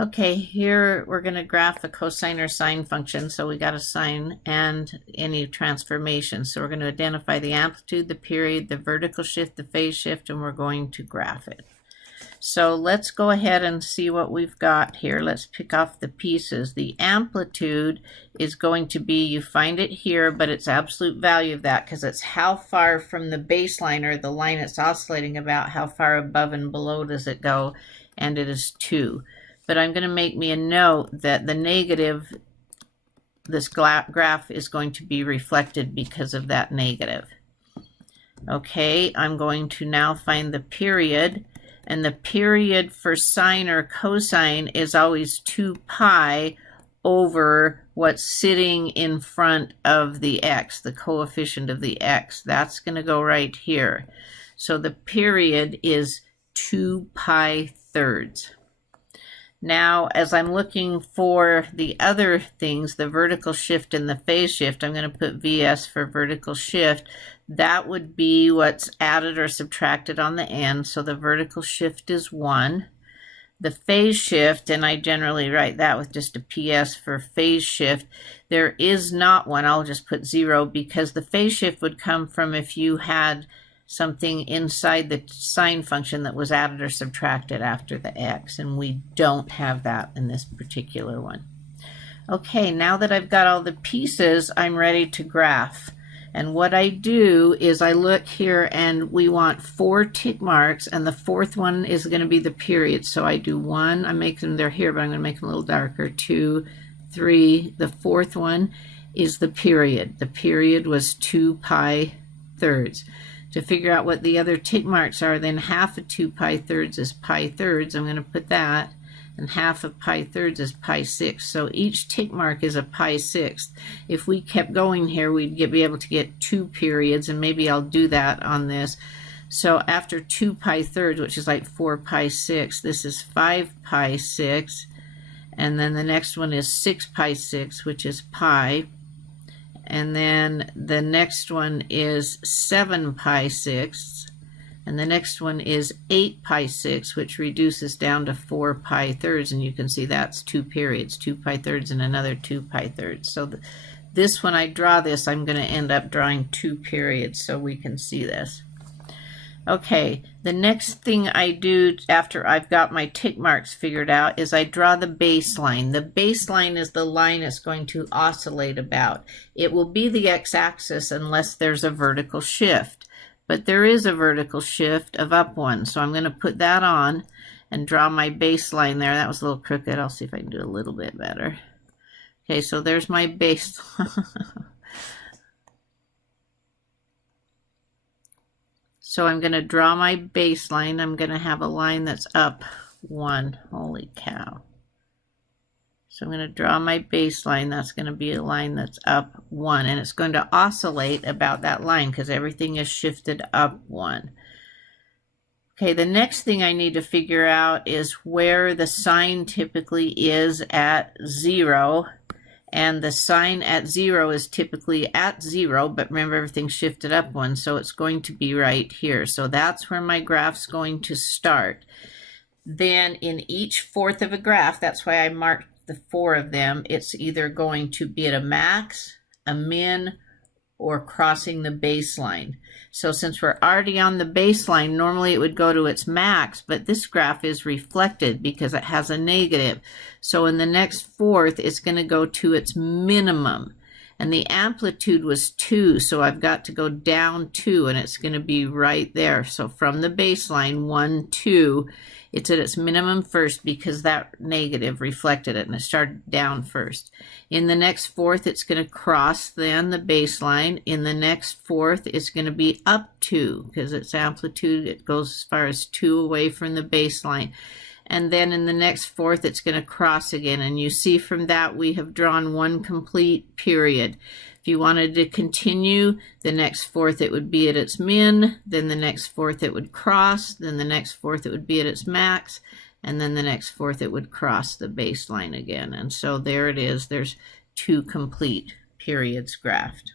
Okay, here we're going to graph a cosine or sine function. So we got a sine and any transformation. So we're going to identify the amplitude, the period, the vertical shift, the phase shift, and we're going to graph it. So let's go ahead and see what we've got here. Let's pick off the pieces. The amplitude is going to be, you find it here, but it's absolute value of that because it's how far from the baseline or the line it's oscillating about, how far above and below does it go, and it is 2. But I'm going to make me a note that the negative, this graph is going to be reflected because of that negative. Okay, I'm going to now find the period, and the period for sine or cosine is always 2 pi over what's sitting in front of the x, the coefficient of the x. That's going to go right here. So the period is 2 pi thirds. Now, as I'm looking for the other things, the vertical shift and the phase shift, I'm going to put VS for vertical shift. That would be what's added or subtracted on the end. So the vertical shift is 1. The phase shift, and I generally write that with just a PS for phase shift, there is not one. I'll just put 0 because the phase shift would come from if you had something inside the sine function that was added or subtracted after the x, and we don't have that in this particular one. Okay, now that I've got all the pieces, I'm ready to graph. And what I do is I look here and we want 4 tick marks, and the 4th one is going to be the period. So I do 1, I make them, they're here, but I'm going to make them a little darker, 2, 3, the 4th one is the period. The period was 2 pi thirds. To figure out what the other tick marks are, then half of 2 pi thirds is pi thirds. I'm going to put that, and half of pi thirds is pi sixths. So each tick mark is a pi sixth. If we kept going here, we'd be able to get 2 periods, and maybe I'll do that on this. So after 2 pi thirds, which is like 4 pi sixths, this is 5 pi sixths, and then the next one is 6 pi sixths, which is pi. And then the next one is 7 pi sixths, and the next one is 8 pi sixths, which reduces down to 4 pi thirds, and you can see that's 2 periods, 2 pi thirds and another 2 pi thirds. So this, when I draw this, I'm going to end up drawing 2 periods so we can see this. Okay, the next thing I do after I've got my tick marks figured out is I draw the baseline. The baseline is the line it's going to oscillate about. It will be the x-axis unless there's a vertical shift, but there is a vertical shift of up 1, so I'm going to put that on and draw my baseline there. That was a little crooked. I'll see if I can do a little bit better. Okay, so there's my baseline. So I'm going to draw my baseline. I'm going to have a line that's up 1. Holy cow. So I'm going to draw my baseline. That's going to be a line that's up 1. And it's going to oscillate about that line because everything is shifted up 1. Okay, the next thing I need to figure out is where the sine typically is at 0. And the sine at 0 is typically at 0, but remember everything's shifted up 1, so it's going to be right here. So that's where my graph's going to start. Then in each fourth of a graph, that's why I marked the 4 of them, it's either going to be at a max, a min, or crossing the baseline. So since we're already on the baseline, normally it would go to its max, but this graph is reflected because it has a negative. So in the next fourth, it's going to go to its minimum. And the amplitude was 2, so I've got to go down 2, and it's going to be right there. So from the baseline, 1, 2, it's at its minimum first because that negative reflected it, and it started down first. In the next fourth, it's going to cross then the baseline. In the next fourth, it's going to be up 2 because its amplitude, it goes as far as 2 away from the baseline. And then in the next fourth, it's going to cross again. And you see from that, we have drawn 1 complete period. If you wanted to continue, the next fourth, it would be at its min. Then the next fourth, it would cross. Then the next fourth, it would be at its max. And then the next fourth, it would cross the baseline again. And so there it is. There's 2 complete periods graphed.